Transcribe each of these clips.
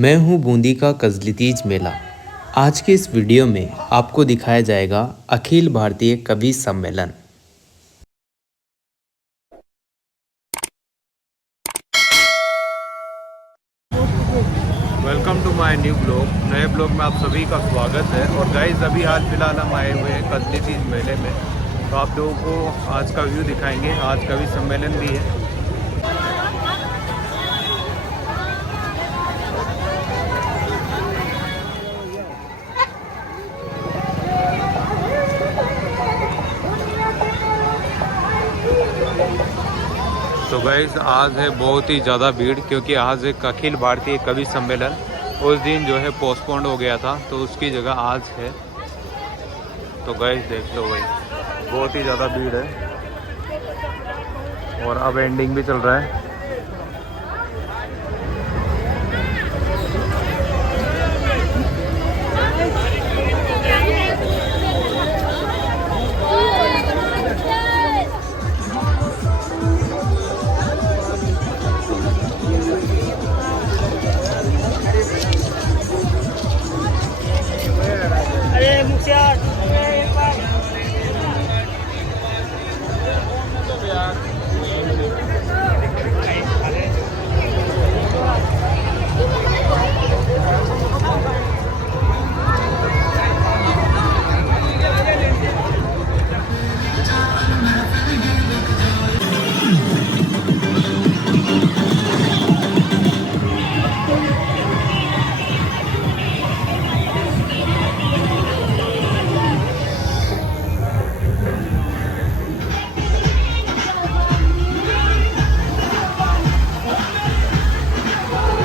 मैं हूं बूंदी का कजलीतीज मेला। आज के इस वीडियो में आपको दिखाया जाएगा अखिल भारतीय कवि सम्मेलन। Welcome to my new blog. नए ब्लॉग में आप सभी का स्वागत है। और गाइस अभी हाल फिलहाल हम आए हुए हैं कजलीतीज मेले में, तो आप लोगों को आज का व्यू दिखाएंगे। आज कवि सम्मेलन भी है। तो गाइस आज है बहुत ही ज़्यादा भीड़, क्योंकि आज एक अखिल भारतीय कवि सम्मेलन उस दिन जो है पोस्टपोन्ड हो गया था, तो उसकी जगह आज है। तो गाइस देख लो भाई, बहुत ही ज़्यादा भीड़ है और अब एंडिंग भी चल रहा है।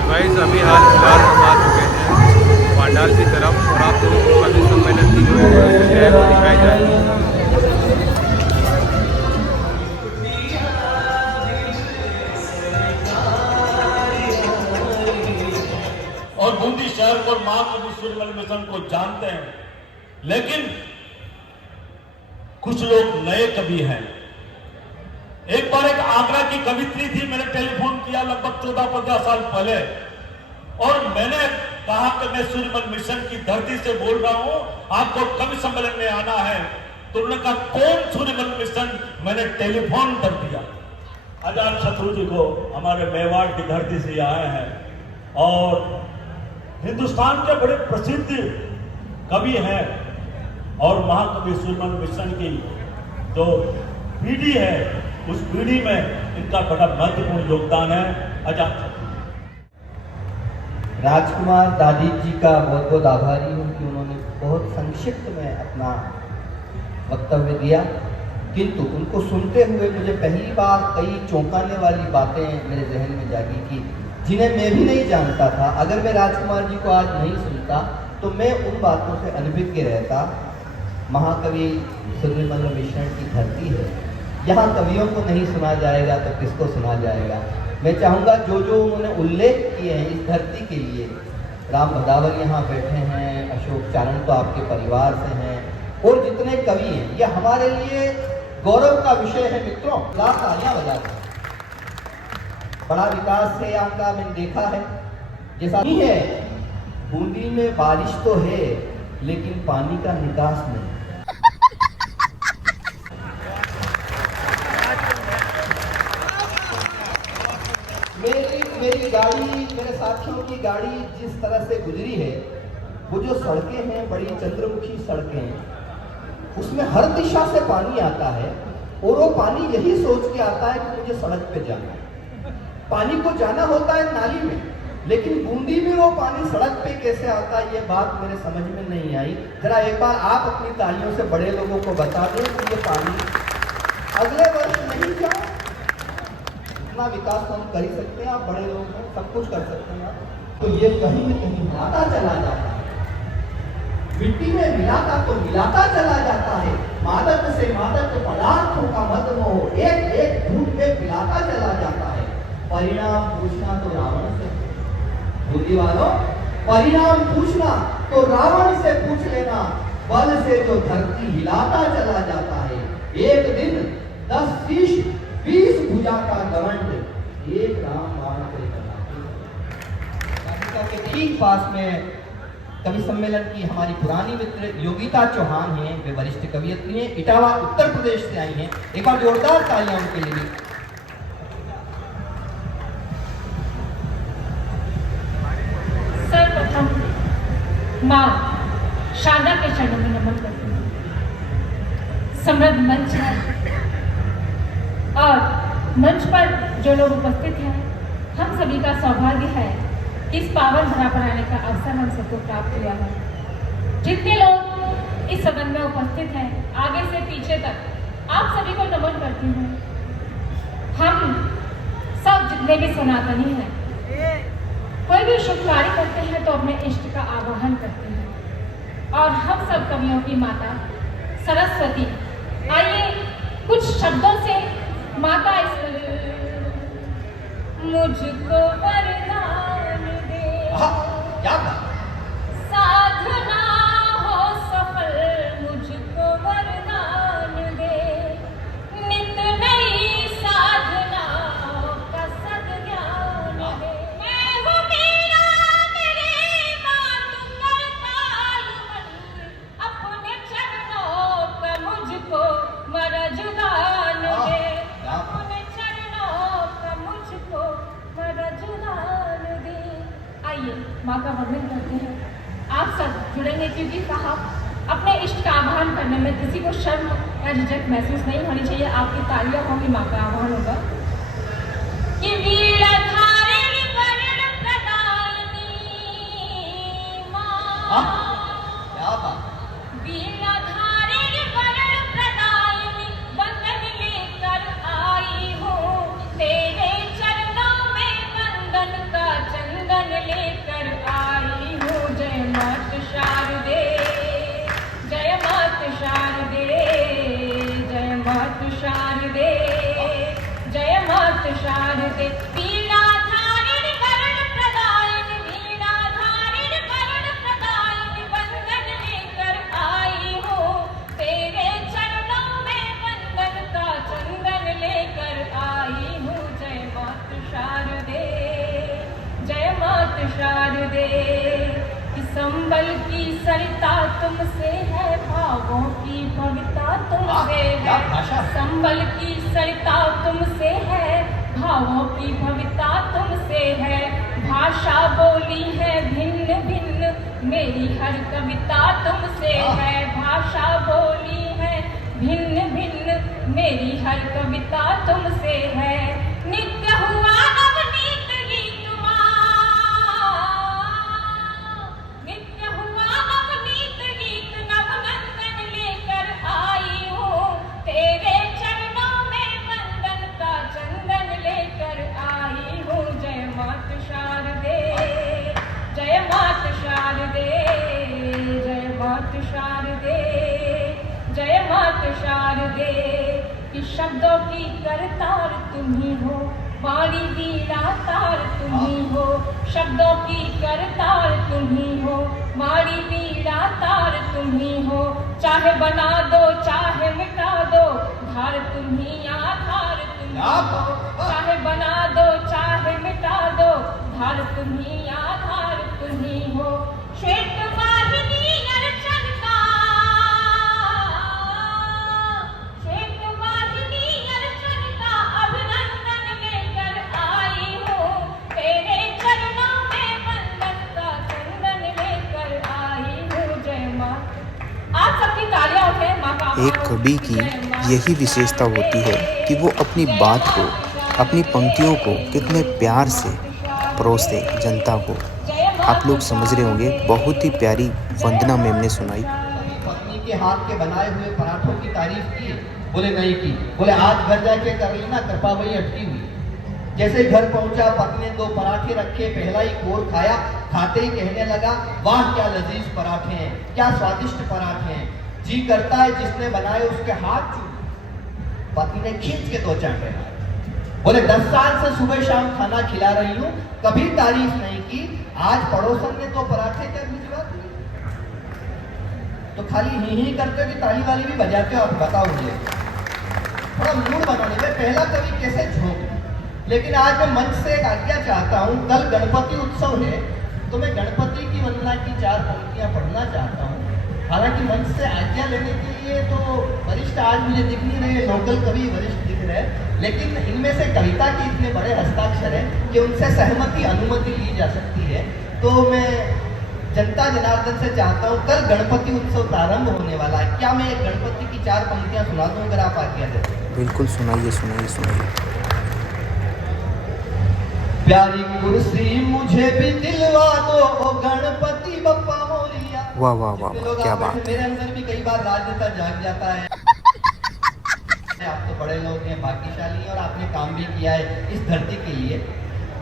गाइस अभी हाल फिलहाल हम आ चुके हैं पांडाल की तरफ, और आप लोगों को कवि सम्मेलन की जो है वो दिखाई जाएगी। और बूंदी शहर को महाकवि सूर्यमल मिशन को जानते हैं, लेकिन कुछ लोग नए कवि हैं। एक बार एक आगरा की कवित्री थी, मैंने टेलीफोन किया लगभग 14-15 साल पहले, और मैंने कहा कि मैं सूर्यमल मिशन की धरती से बोल रहा हूं, आपको कवि सम्मेलन में आना है। तो उन्होंने कहा कौन सूर्यमल मिशन, मैंने टेलीफोन कर दिया। आजाद शत्रु जी को हमारे मेवाड़ की धरती से आए हैं और हिंदुस्तान के बड़े प्रसिद्ध कवि हैं, और महाकवि सूर्यमल मिशन की जो पीढ़ी है उस पीढ़ी में इनका बड़ा महत्वपूर्ण योगदान है। आजाद राजकुमार दादी जी का बहुत बहुत आभारी हूँ कि उन्होंने बहुत संक्षिप्त में अपना वक्तव्य दिया, किंतु उनको सुनते हुए मुझे पहली बार कई चौंकाने वाली बातें मेरे जहन में जागी कि जिन्हें मैं भी नहीं जानता था। अगर मैं राजकुमार जी को आज नहीं सुनता तो मैं उन बातों से अनभिज्ञ रहता। महाकवि सूर्यमल मिशन की धरती है, यहाँ कवियों को नहीं सुना जाएगा तो किसको सुना जाएगा। मैं चाहूँगा जो जो उन्होंने उल्लेख किए हैं इस धरती के लिए, राम भदावर यहाँ बैठे हैं, अशोक चारण तो आपके परिवार से हैं, और जितने कवि हैं, यह हमारे लिए गौरव का विषय है। मित्रों तालियां बजाते हैं, बड़ा विकास है यहाँ का मैंने देखा है। जैसा नहीं है, बूंदी में बारिश तो है लेकिन पानी का निकास नहीं। मेरी गाड़ी, मेरे साथियों की गाड़ी जिस तरह से गुजरी है, वो जो सड़कें हैं बड़ी चंद्रमुखी सड़कें हैं, उसमें हर दिशा से पानी आता है, और वो पानी यही सोच के आता है कि मुझे सड़क पे जाना है। पानी को जाना होता है नाली में, लेकिन बूंदी में वो पानी सड़क पे कैसे आता है, ये बात मेरे समझ में नहीं आई। जरा एक बार आप अपनी तालियों से बड़े लोगों को बता दें कि ये पानी अगले वर्ष नहीं जाए। इतना विकास तो हम कर ही सकते हैं, आप बड़े लोग हैं, सब कुछ कर सकते हैं आप। तो ये कहीं न कहीं मिलाता चला जाता है, मिट्टी में मिलाता तो मिलाता चला जाता है। मादक से मादक पदार्थों का मत मोह एक एक धूप में मिलाता चला जाता है। परिणाम पूछना तो रावण से, बूंदी वालों, परिणाम पूछना तो रावण से पूछ लेना। बल से जो धरती हिलाता चला जाता है, एक दिन 10 शीश 20 भुजा का घमंड, एक राम बाण से वाटिका के ठीक पास में कवि सम्मेलन की हमारी पुरानी मित्र योगिता चौहान हैं। वे वरिष्ठ कवियत्री हैं, इटावा उत्तर प्रदेश से आई हैं। एक बार जोरदार तालियां उनके लिए भी। सर्वप्रथम माँ शारदा के चरणों में नमन करती हूँ। समृद्ध मंच है और मंच पर जो लोग उपस्थित हैं, हम सभी का सौभाग्य है कि इस पावन धरा पर आने का अवसर हम सबको प्राप्त हुआ है। जितने लोग इस सदन में उपस्थित हैं, आगे से पीछे तक, आप सभी को नमन करती हूँ। हम सब जितने भी सनातनी हैं, कोई भी शुभ कार्य करते हैं तो अपने इष्ट का आवाहन करते हैं और हम सब कवियों की माता सरस्वती, आइए कुछ शब्दों से माता मुझको वरदान दे, क्या बात। साधना हो सफल मुझको वरदान दे, नित नई साधना का सद्ज्ञान दे। मैं हूँ मीरा तेरी बात करताल मन, अपने चरणों का मुझको मरजुदान दे, अपने चरणों का मुझको मरजुदान दे। आइए माँ का वंदन करते हैं। आप सब जुड़ेंगे क्योंकि कहा अपने इष्ट का आह्वान करने में किसी को शर्म या झिझक महसूस नहीं होनी चाहिए। आपकी तालियां होंगी, माँ का आह्वान होगा कि वीरधारिणी वरण प्रदायिनी माँ, क्या बात। वीरधारिणी वरण प्रदायिनी वंदन लेकर आई हूँ, तेरे चरणों में वंदन का चंदन लेकर आई हूँ। जय मात शारदे, जय मात शारदे, जय मात शारदे, जय मात शारदे। वीणाधारिणी वरण प्रदायिनी, वीणाधारिणी वरण प्रदायिनी वंदन लेकर आई हूँ, तेरे चरणों में वंदन का चंदन लेकर आई हूँ। जय मात शारदे, जय मात शारदे। कि संबल की सरिता तुमसे है, भावों की भविता तुमसे है, संबल की सरिता तुमसे है, भावों की भविता तुमसे है। भाषा बोली है भिन्न भिन्न, मेरी हर कविता तुमसे है। भाषा बोली है भिन्न भिन्न, मेरी हर कविता तुमसे है। नित्य हुआ नवनीत गीत माँ, नित्य हुआ नवनीत गीत नवनंदन लेकर आई हूँ, तेरे चरणों में वंदन का चंदन लेकर आई हूँ। जय मात शारदे, जय मात शारदे, जय मात शारदे, जय मात शारदे। कि शब्दों की करतार तुम ही हो, वाणी वीणा तार तुम ही हो, शब्दों की करतार तुम ही हो, वाणी वीणा तार तुम ही हो। चाहे बना दो चाहे मिटा दो, धार तुम ही आधार तुम ही हो। चाहे बना दो चाहे मिटा दो, धार तुम ही आधार तुम ही हो। श्वेत वाहिनी अर्चन का, श्वेत वाहिनी अर्चन का अभिनंदन लेकर आई हूँ, तेरे चरणों में वंदन का चंदन लेकर आई हूँ। जय माँ। आप सबकी तालियां उठे माँ का। एक कवि की यही विशेषता होती है कि वो अपनी बात को, अपनी पंक्तियों को कितने प्यार से परोसते जनता को। आप लोग समझ रहे होंगे, बहुत ही प्यारी वंदना मैम ने सुनाई। पत्नी के हाथ के बनाए हुए पराठों की तारीफ की, बोले नहीं की, बोले आज घर जाके कर ली ना, कृपा वही अटकी हुई। जैसे घर पहुंचा, पत्नी ने 2 पराठे रखे, पहला ही कोर खाया, खाते ही कहने लगा वाह क्या लजीज पराठे हैं, क्या स्वादिष्ट पराठे हैं, जी करता है जिसने बनाए उसके हाथ चूम। पत्नी ने खींच के 2 चांटे मारे, बोले 10 साल से सुबह शाम खाना खिला रही हूँ, कभी तारीफ नहीं की, आज पड़ोसन ने 2 पराठे क्या भिजवा दिए। तो खाली ही करते कि ताली वाली भी बजाते हो आप, बताओ मुझे। थोड़ा मूड बनाने में पहला कवि कैसे झोंक। लेकिन आज मैं मंच से एक आज्ञा चाहता हूँ, कल गणपति उत्सव है, तो मैं गणपति की वंदना की 4 पंक्तियां पढ़ना चाहता हूँ। हालांकि मंच से आज्ञा लेने के लिए तो वरिष्ठ आज मुझे दिख नहीं रहे, लोकल कवि वरिष्ठ दिख रहे, लेकिन इनमें से कविता के इतने बड़े हस्ताक्षर हैं कि उनसे सहमति अनुमति ली जा सकती है। तो मैं जनता जनार्दन से चाहता हूँ, कल गणपति उत्सव प्रारंभ होने वाला है, क्या मैं एक गणपति की 4 पंक्तियां सुना दूं अगर आप आज्ञा देते हैं? बिल्कुल सुनाइए सुनाइए सुनाइए। प्यारी कुर्सी मुझे भी दिलवा दो ओ गणपति बप्पा मोरिया। वाह वाह वाह वाह, क्या बात। मेरे अंदर भी कई बार राजनेता जाग जाता है। आप तो बड़े लोग हैं, भाग्यशाली हैं और आपने काम भी किया है इस धरती के लिए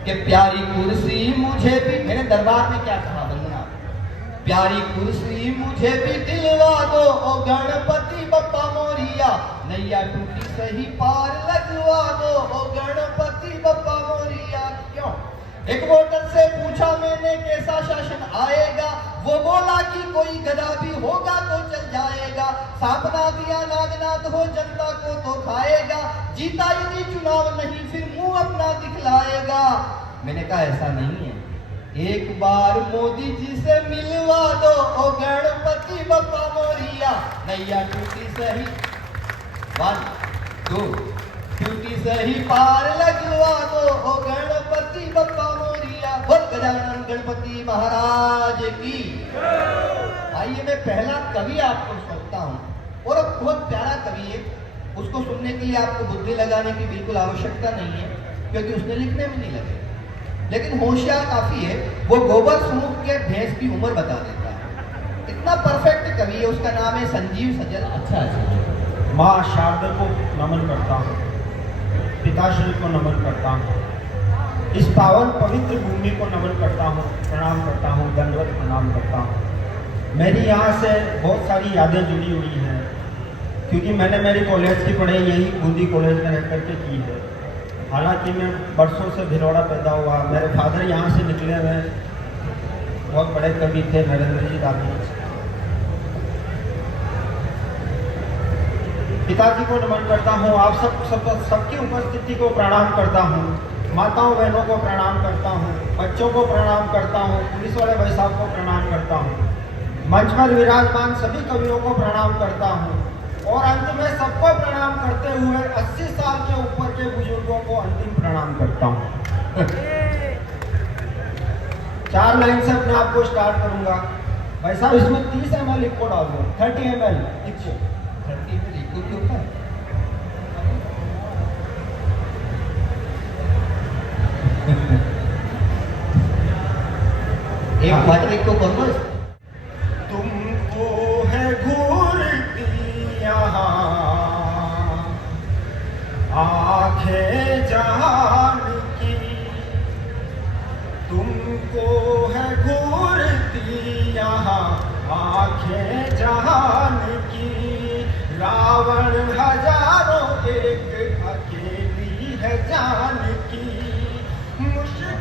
कि प्यारी कुर्सी मुझे भी, मैंने दरबार में क्या कहा वंदना, प्यारी कुर्सी मुझे भी दिलवा दो ओ गणपति बप्पा मोरिया, नैया टूटी सही पार लगवा दो ओ गणपति बप्पा मोरिया। क्यों? एक वोटर से पूछा मैंने कैसा शासन आएगा, वो बोला कि कोई गधा भी होगा तो चल जाएगा, सापना दिया नागनाथ हो जनता को तो खाएगा, जीता यदि चुनाव नहीं फिर मुंह अपना दिखलाएगा। मैंने कहा ऐसा नहीं है, एक बार मोदी जी से मिलवा दो ओ गणपति बप्पा मोरिया, नैया टूटी सही 1 2 टूटी सही पार लगवा दो ओ गणपति बप्पा मोरिया। बोल गजानन गणपति महाराज की। आइए मैं पहला कवि आपको सौंपता हूँ, और बहुत प्यारा कवि है, उसको सुनने के लिए आपको बुद्धि लगाने की बिल्कुल आवश्यकता नहीं है, क्योंकि उसने लिखने में नहीं लगे, लेकिन होशियार काफी है, वो गोबर सूंघ के भैंस की उम्र बता देता है। इतना परफेक्ट कवि है, उसका नाम है संजीव सजल। अच्छा माँ शारदा को नमन करता हूँ, पिताश्री को नमन करता हूँ, इस पावन पवित्र भूमि को नमन करता हूँ, प्रणाम करता हूँ, दंडवत प्रणाम करता हूँ। मेरी यहाँ से बहुत सारी यादें जुड़ी हुई हैं, क्योंकि मैंने मेरी कॉलेज की पढ़ाई यही बूंदी कॉलेज में रह करके की है। हालांकि मैं बरसों से भिलवाड़ा पैदा हुआ, मेरे फादर यहाँ से निकले हुए बहुत बड़े कवि थे, नरेंद्र जी दादी। पिताजी को नमन करता हूँ, आप सबकी उपस्थिति को प्रणाम करता हूँ, माताओं बहनों को प्रणाम करता हूँ, बच्चों को प्रणाम करता हूँ, पुलिस वाले भाई साहब को प्रणाम करता हूँ, मंच पर विराजमान सभी कवियों को प्रणाम करता हूँ, और अंत में सबको प्रणाम करते हुए 80 साल के ऊपर के बुजुर्गों को अंतिम प्रणाम करता हूँ। 4 लाइन से अपने आप को स्टार्ट करूंगा। भाई साहब इसमें 30 ml इको डाल दो, 30 ml इको, 30 ml इको क्यों होता है? एक वाटर इको कर दो। तुमको है घूरती यहाँ आंखें जहान की, तुमको है घूरती यहाँ आंखें जहान की, रावण हजारों एक अकेली है जान की, मुश्किल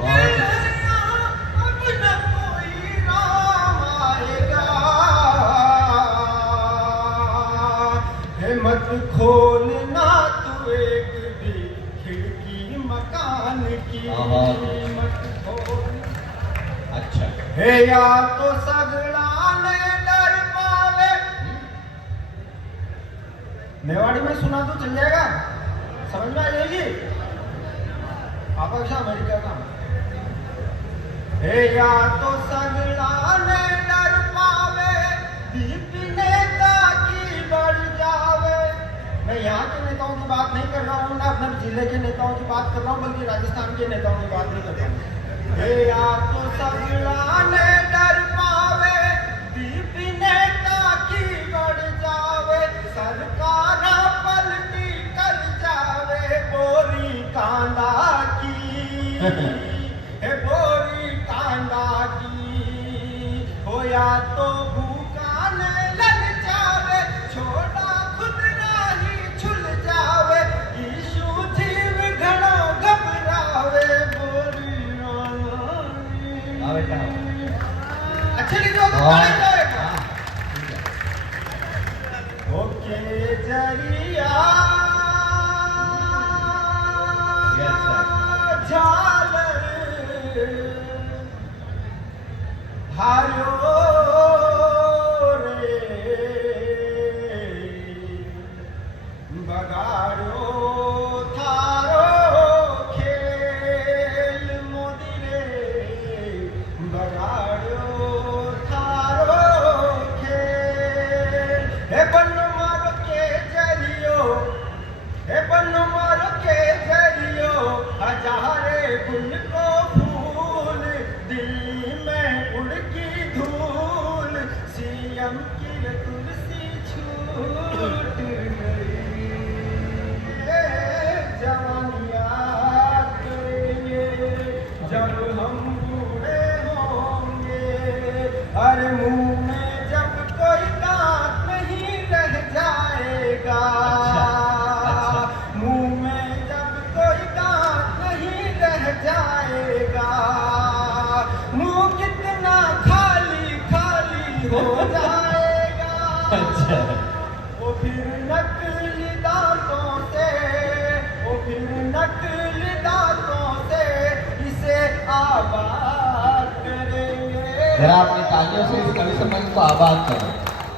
अब न कोई राम आएगा, हिम्मत खोलना तू एक भी खिड़की मकान की, हिम्मत खोल। अच्छा हे या तो सगड़ाने डर पावे, मेवाड़ी में सुना तो चल जाएगा, समझ में आ जाएगी। आपका अमेरिका का हे या तो सगड़ाने डर पावे, दीप नेता की बढ़ जावे। मैं यहाँ के नेताओं की बात नहीं कर रहा हूँ, ना अपने जिले के नेताओं की बात कर रहा हूँ, बल्कि राजस्थान के नेताओं की बात नहीं कर रहा हूँ। हे या तो सगड़ाने डर पावे, दीप नेता की बढ़ जावे, सरकार पलटी कर जावे बोरी कांदा की, हे बोरी कांदा की, हो या तो भूखा ने लग जावे, छोटा खुद नहीं छुल जावे, यीशु जीव घणो घबरावे बोरी अच्छे नहीं तो गाने गाएगा। ओके जरिया झालर हारो रे बगाड़ो थारो खेल मोदी रे बगाड़ो थारो खेल हे बन्नो मारो के जरियो हे बन्नो मारो के जरियो हजारे गुल को फूल दिल्ली में उड़की धूल सीएम की तुलसी छूट गई जवानियाँ करेंगे जब हम बूढ़े होंगे अरे मुंह में जब कोई दांत नहीं रह जाएगा मुंह में जब कोई दांत नहीं रह जाएगा मुंह कितना खाली खाली हो जाएगा वो फिर नकली दांतों से वो फिर नकली दांतों से इसे आबाद करेंगे। जरा अपनी तालियों से इस कवि सम्मेलन को आबाद करें।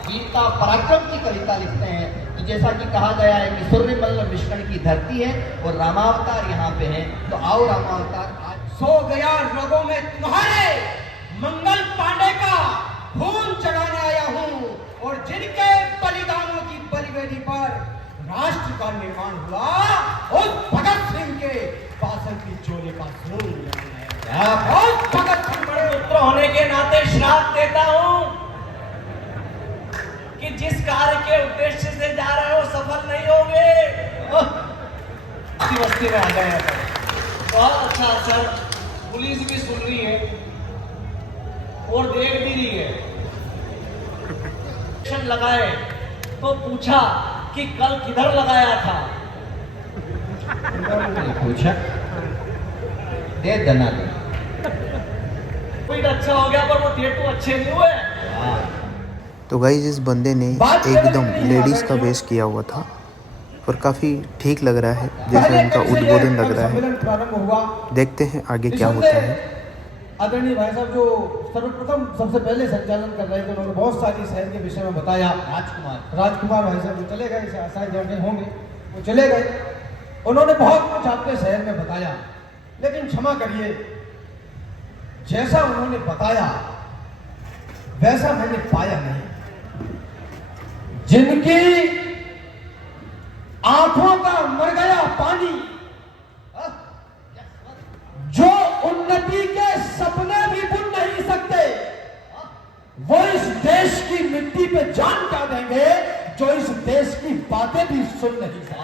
वीरता पराक्रम की कविता लिखते हैं तो जैसा कि कहा गया है कि सूर्यमल मिश्रण की धरती है और रामावतार यहाँ पे है, तो आओ रामावतार आज सो गया रगों में तुम्हारे मंगल पांडे का खून चढ़ाने आया हूँ और जिनके बलिदानों की बलिवेदी पर राष्ट्र का निर्माण हुआ उस भगत सिंह के बासठ की चोले का खून है। उस भगत सिंह बड़े पुत्र होने के नाते श्राप देता हूँ कि जिस कार्य के उद्देश्य से जा रहे हो सफल नहीं होगे। बस्ती में आ गए बहुत अच्छा सर, पुलिस भी सुन रही है और देख भी रही है। लगाए तो पूछा कि कल किधर लगाया था, पूछा दे दना दे कोई अच्छा हो गया पर वो डेट तो अच्छे नहीं हुए। तो गाइज इस बंदे ने एकदम लेडीज़ का वेश किया हुआ था और काफ़ी ठीक लग रहा है, जैसे उनका उद्बोधन लग रहा है। प्रारंभ हुआ, देखते हैं आगे क्या होता है। आदरणीय भाई साहब जो सर्वप्रथम सबसे पहले संचालन कर रहे थे उन्होंने बहुत सारी शहर के विषय में बताया। राजकुमार भाई साहब जो चले गए, शायद जानते होंगे, वो चले गए। उन्होंने बहुत कुछ आपके शहर में बताया, लेकिन क्षमा करिए जैसा उन्होंने बताया वैसा मैंने पाया नहीं। जिनकी आंखों का मर गया पानी, जो उन्नति के सपने भी बुन नहीं सकते, वो इस देश की मिट्टी पे जान क्या देंगे जो इस देश की बातें भी सुन नहीं सकते।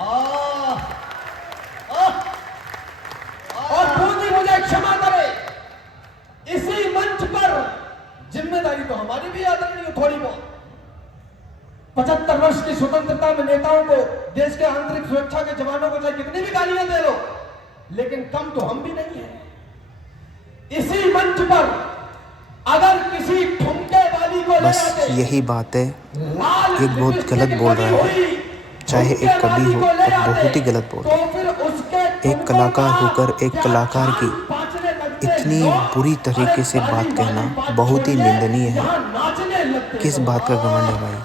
और पूरी मुझे क्षमा करे, इसी मंच पर जिम्मेदारी तो हमारी भी आदरणीय थोड़ी बहुत। 75 वर्ष की स्वतंत्रता में नेताओं को, देश के आंतरिक सुरक्षा के जवानों को चाहे कितनी भी गालियां दे लो, लेकिन कम तो हम भी नहीं है। इसी मंच पर अगर किसी ठुमके वाली को बस यही बात है, एक बहुत गलत बोल रहा है, चाहे एक कवि हो तो बहुत ही गलत बोल रहा है। एक कलाकार होकर एक कलाकार की इतनी बुरी तरीके से बात कहना बहुत ही निंदनीय है। किस बात का घमंड है भाई।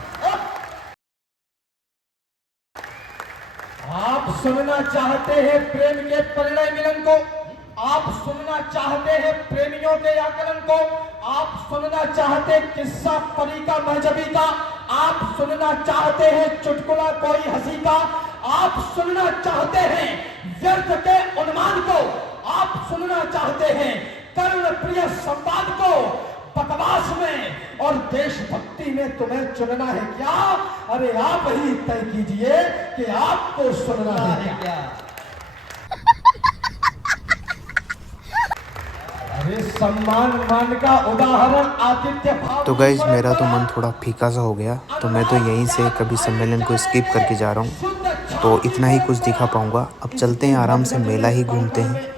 आप सुनना चाहते हैं प्रेम के परिणय मिलन को, आप सुनना चाहते हैं प्रेमियों के आकलन को, आप सुनना चाहते किस्सा परी का महजबी का, आप सुनना चाहते हैं चुटकुला कोई हंसी का, आप सुनना चाहते हैं व्यर्थ के उन्मान को, आप सुनना चाहते हैं कर्ण प्रिय संवाद को, बकवास में और देशभक्ति में तुम्हें चुनना है क्या? अरे आप ही तय कीजिए कि आपको सुनना है क्या। अरे सम्मान मान का उदाहरण आतिथ्य भाव। तो गाइज मेरा तो मन थोड़ा फीका सा हो गया, तो मैं तो यहीं से कवि सम्मेलन को स्किप करके जा रहा हूँ, तो इतना ही कुछ दिखा पाऊँगा। अब चलते हैं आराम से, मेला ही घूमते हैं।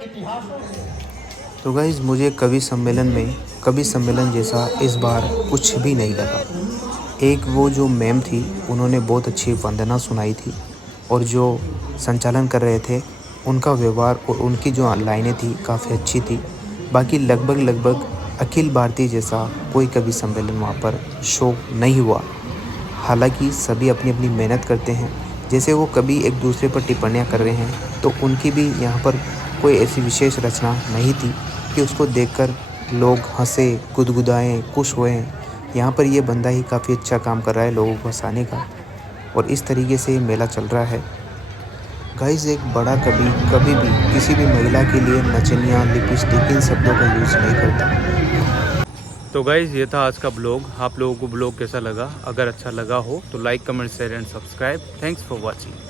तो गाइज मुझे कवि सम्मेलन जैसा इस बार कुछ भी नहीं लगा। एक वो जो मैम थी उन्होंने बहुत अच्छी वंदना सुनाई थी, और जो संचालन कर रहे थे उनका व्यवहार और उनकी जो लाइनें थी काफ़ी अच्छी थी। बाकी लगभग अखिल भारतीय जैसा कोई कवि सम्मेलन वहाँ पर शो नहीं हुआ। हालांकि सभी अपनी अपनी मेहनत करते हैं। जैसे वो कवि एक दूसरे पर टिप्पणियाँ कर रहे हैं तो उनकी भी यहाँ पर कोई ऐसी विशेष रचना नहीं थी कि उसको देखकर लोग हंसे, गुदगुदाएं, खुश हुए। यहाँ पर ये बंदा ही काफ़ी अच्छा काम कर रहा है लोगों को हंसाने का, और इस तरीके से ये मेला चल रहा है। गाइस, एक बड़ा कवि कभी भी किसी भी महिला के लिए नचनिया, लिपस्टिक इन शब्दों का यूज़ नहीं करता। तो गाइज़ ये था आज का ब्लॉग। आप लोगों को ब्लॉग कैसा लगा? अगर अच्छा लगा हो तो like, comment, share and subscribe. Thanks for watching.